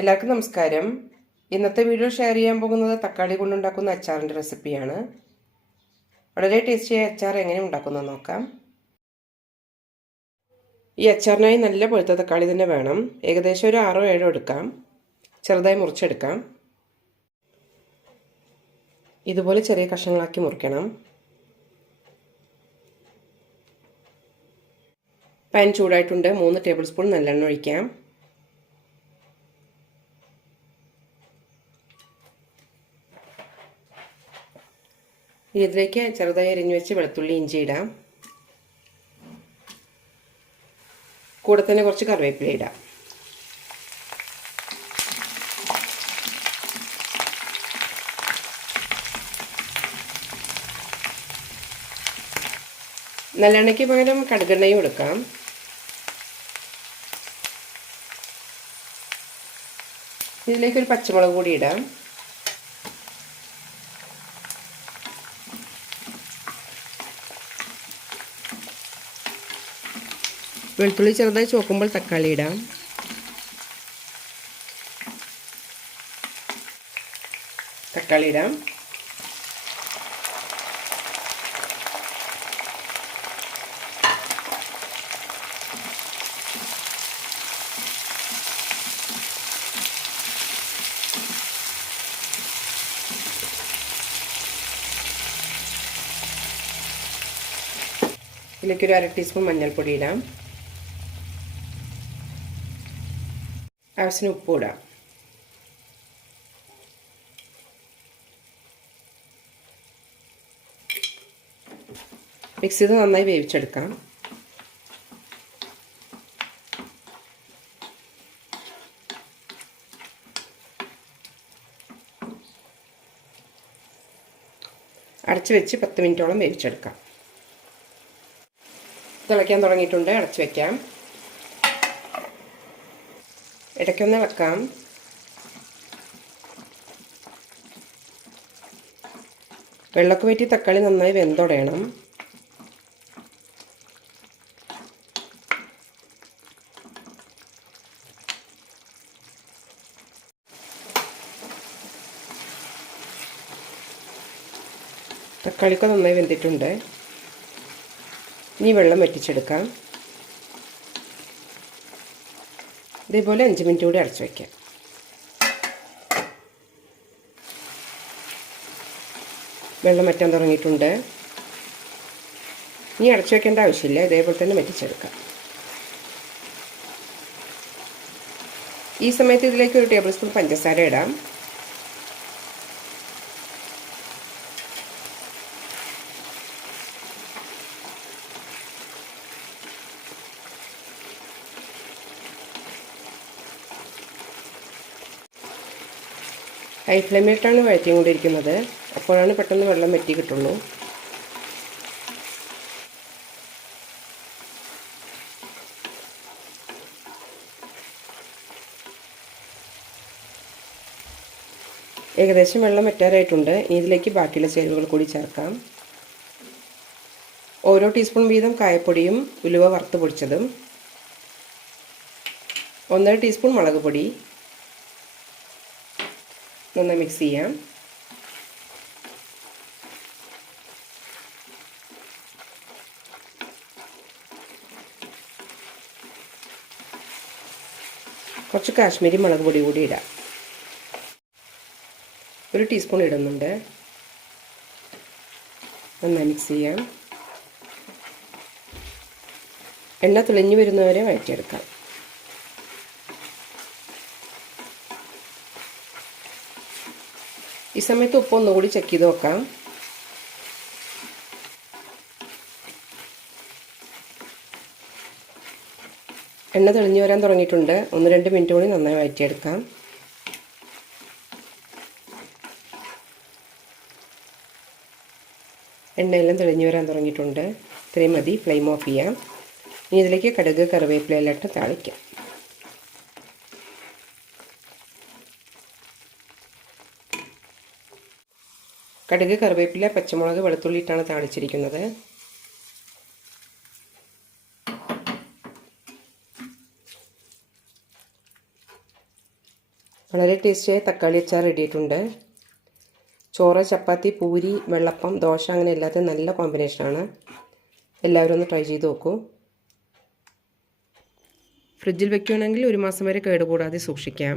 എല്ലാവർക്കും നമസ്കാരം. ഇന്നത്തെ വീഡിയോ ഷെയർ ചെയ്യാൻ പോകുന്നത് തക്കാളി കൊണ്ടുണ്ടാക്കുന്ന അച്ചാറിന്റെ റെസിപ്പിയാണ് വളരെ ടേസ്റ്റിയായ അച്ചാർ എങ്ങനെ ഉണ്ടാക്കുന്നത് നോക്കാം. ഈ അച്ചാറിനായി നല്ല പഴുത്ത തക്കാളി തന്നെ വേണം. ഏകദേശം ഒരു ആറോ ഏഴോ എടുക്കാം. ചെറുതായി മുറിച്ചെടുക്കാം. ഇതുപോലെ ചെറിയ കഷ്ണങ്ങളാക്കി മുറിക്കണം. പാൻ ചൂടായിട്ടുണ്ട്. മൂന്ന് ടേബിൾ സ്പൂൺ നല്ലെണ്ണ ഒഴിക്കാം. ഇതിലേക്ക് ചെറുതായി അരിഞ്ഞു വെച്ച് വെളുത്തുള്ളി ഇഞ്ചി ഇടാം. കൂടെ തന്നെ കുറച്ച് കറിവേപ്പില ഇടാം. നല്ലെണ്ണയ്ക്ക് പകരം കടുകെണ്ണയും എടുക്കാം. ഇതിലേക്ക് ഒരു പച്ചമുളക് കൂടി ഇടാം. വെളുത്തുള്ളി ചെറുതായി ചോക്കുമ്പോൾ തക്കാളി ഇടാം. തക്കാളി ഇടാം. ഇതിലേക്കൊരു അര ടീസ്പൂൺ മഞ്ഞൾപ്പൊടി ഇടാം. ആവശ്യത്തിന് ഉപ്പ് ഇടാം മിക്സ് ചെയ്ത് നന്നായി വേവിച്ചെടുക്കാം. അടച്ചു വെച്ച് പത്ത് മിനിറ്റോളം വേവിച്ചെടുക്കാം. തിളയ്ക്കാൻ തുടങ്ങിയിട്ടുണ്ട്. അടച്ചു വയ്ക്കാം ഇടയ്ക്കൊന്ന് വെക്കാം. വെള്ളക്ക് പറ്റി തക്കാളി നന്നായി വെന്തൊടയണം. തക്കാളിക്ക് നന്നായി വെന്തിട്ടുണ്ട്. ഇനി വെള്ളം വറ്റിച്ചെടുക്കാം. ഇതേപോലെ അഞ്ച് മിനിറ്റ് കൂടി അടച്ചു വയ്ക്കാം വെള്ളം വറ്റാൻ തുടങ്ങിയിട്ടുണ്ട്. ഇനി അടച്ചു വയ്ക്കേണ്ട ആവശ്യമില്ല. ഇതേപോലെ തന്നെ വറ്റിച്ചെടുക്കാം. ഈ സമയത്ത് ഇതിലേക്ക് ഒരു ടേബിൾ സ്പൂൺ പഞ്ചസാര ഇടാം. ഹൈ ഫ്ലെയിമിലിട്ടാണ് വഴറ്റിയും കൊണ്ടിരിക്കുന്നത് അപ്പോഴാണ് പെട്ടെന്ന് വെള്ളം വെറ്റി കിട്ടുള്ളൂ. ഏകദേശം വെള്ളം വറ്റാറായിട്ടുണ്ട്. ഇനി ഇതിലേക്ക് ബാക്കിയുള്ള ചേരുവകൾ കൂടി ചേർക്കാം. ഓരോ ടീസ്പൂൺ വീതം കായപ്പൊടിയും ഉലുവ വറുത്ത് പൊടിച്ചതും. ഒന്നര ടീസ്പൂൺ മുളക് പൊടി. നന്നായി മിക്സ് ചെയ്യാം. കുറച്ച് കാശ്മീരി മുളക് പൊടി കൂടി ഇടാം. ഒരു ടീസ്പൂൺ ഇടുന്നുണ്ട്. നന്നായി മിക്സ് ചെയ്യാം. എണ്ണ തെളിഞ്ഞു വരുന്നവരെ വഴറ്റിയെടുക്കാം. ഈ സമയത്ത് ഉപ്പ് ഒന്നുകൂടി ചെക്ക് ചെയ്ത് നോക്കാം. എണ്ണ തെളിഞ്ഞു വരാൻ തുടങ്ങിയിട്ടുണ്ട്. ഒന്ന് രണ്ട് മിനിറ്റ് കൂടി നന്നായി വഴറ്റിയെടുക്കാം എണ്ണയെല്ലാം തെളിഞ്ഞു വരാൻ തുടങ്ങിയിട്ടുണ്ട്. ഇത്രയും മതി ഫ്ലെയിം ഓഫ് ചെയ്യാം. ഇനി ഇതിലേക്ക് കടുക് കറിവേപ്പില ഇട്ട് താളിക്കാം കടുക് കറിവേപ്പില പച്ചമുളക് വെളുത്തുള്ളി ഇട്ടാണ് താളിച്ചിരിക്കുന്നത്. വളരെ ടേസ്റ്റിയായ തക്കാളി അച്ചാർ റെഡിയിട്ടുണ്ട് ചോറ് ചപ്പാത്തി പൂരി വെള്ളപ്പം ദോശ അങ്ങനെ എല്ലാത്തിനും നല്ല കോമ്പിനേഷനാണ് എല്ലാവരും ഒന്ന് ട്രൈ ചെയ്ത് നോക്കൂ. ഫ്രിഡ്ജിൽ വെക്കുകയാണെങ്കിൽ ഒരു മാസം വരെ കേടുകൂടാതെ സൂക്ഷിക്കാം.